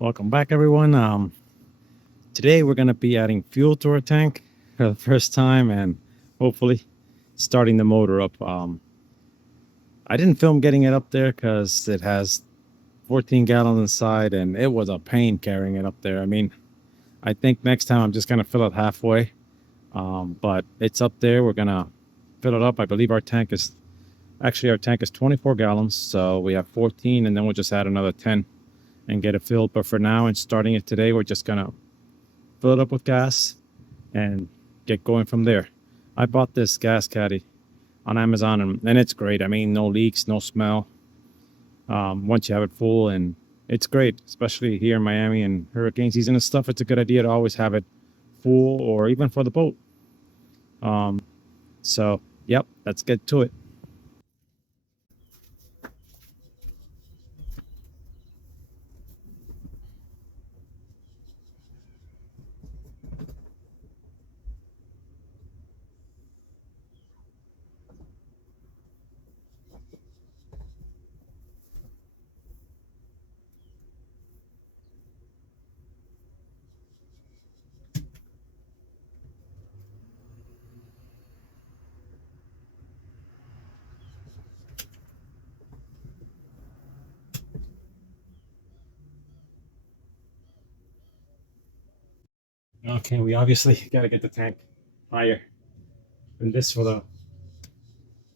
Welcome back, everyone. Today we're going to be adding fuel to our tank for the first time and hopefully starting the motor up. I didn't film getting it up there because it has 14 gallons inside and it was a pain carrying it up there. I mean, I think next time I'm just going to fill it halfway, but it's up there. We're going to fill it up. I believe our tank is 24 gallons, so we have 14 and then we'll just add another 10 and get it filled. But for now and starting it today, we're just gonna fill it up with gas and get going from there. I bought this gas caddy on Amazon and it's great. I mean, no leaks, no smell. Once you have it full, and it's great, especially here in Miami and hurricane season and stuff. It's a good idea to always have it full, or even for the boat. So yep, let's get to it. Okay, we obviously got to get the tank higher than this for the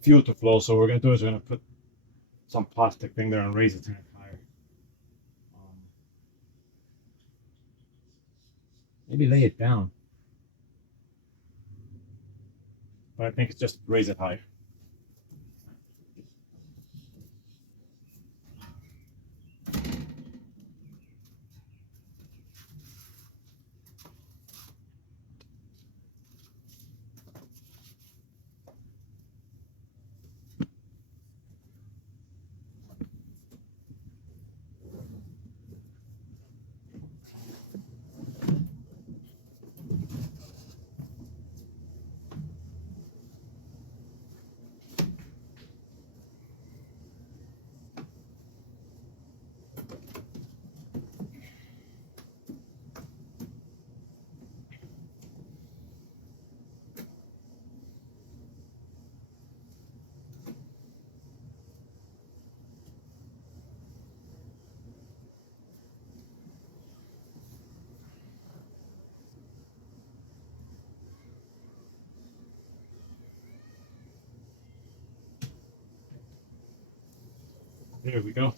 fuel to flow. So what we're gonna do is we're gonna put some plastic thing there and raise the tank higher. Um, Maybe lay it down, but I think it's just raise it higher. There we go.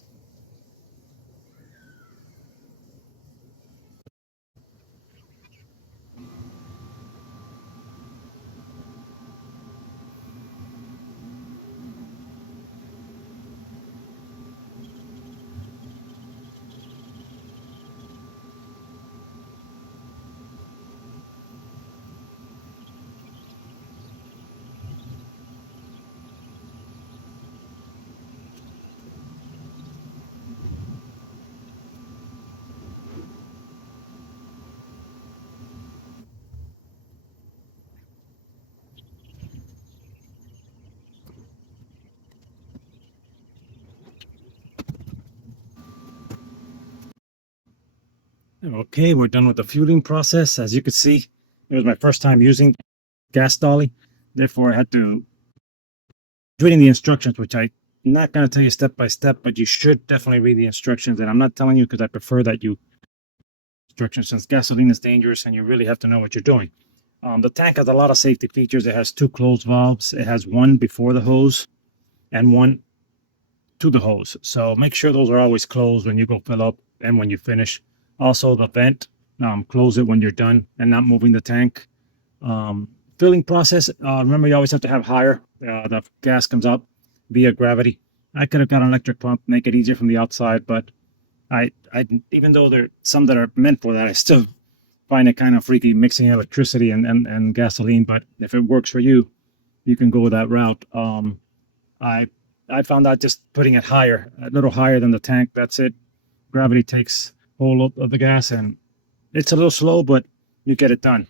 Okay, we're done with the fueling process. As you can see, it was my first time using gas dolly. Therefore, I had to reading the instructions, which I'm not going to tell you step by step, but you should definitely read the instructions. And I'm not telling you because I prefer that you instructions, since gasoline is dangerous and you really have to know what you're doing. The tank has a lot of safety features. It has two closed valves. It has one before the hose and one to the hose. So make sure those are always closed when you go fill up and when you finish. Also, the vent, close it when you're done and not moving the tank. Filling process, remember you always have to have higher. The gas comes up via gravity. I could have got an electric pump, make it easier from the outside, but I even though there are some that are meant for that, I still find it kind of freaky mixing electricity and gasoline. But if it works for you, you can go that route. I I found out just putting it higher, a little higher than the tank. That's it. Gravity takes hold of the gas, and it's a little slow, but you get it done.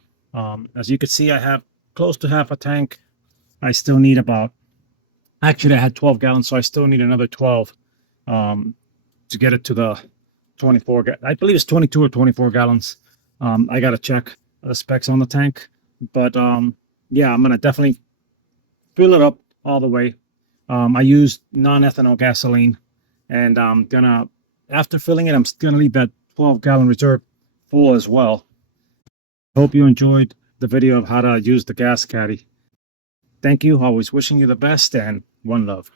As you can see, I have close to half a tank. I still need about, actually, I had 12 gallons, so I still need another 12 to get it to the I believe it's 22 or 24 gallons. I gotta check the specs on the tank, but yeah, I'm gonna definitely fill it up all the way. I use non-ethanol gasoline, and I'm gonna, after filling it, I'm gonna leave that 12-gallon reserve full as well. Hope you enjoyed the video of how to use the gas caddy. Thank you. Always wishing you the best, and one love.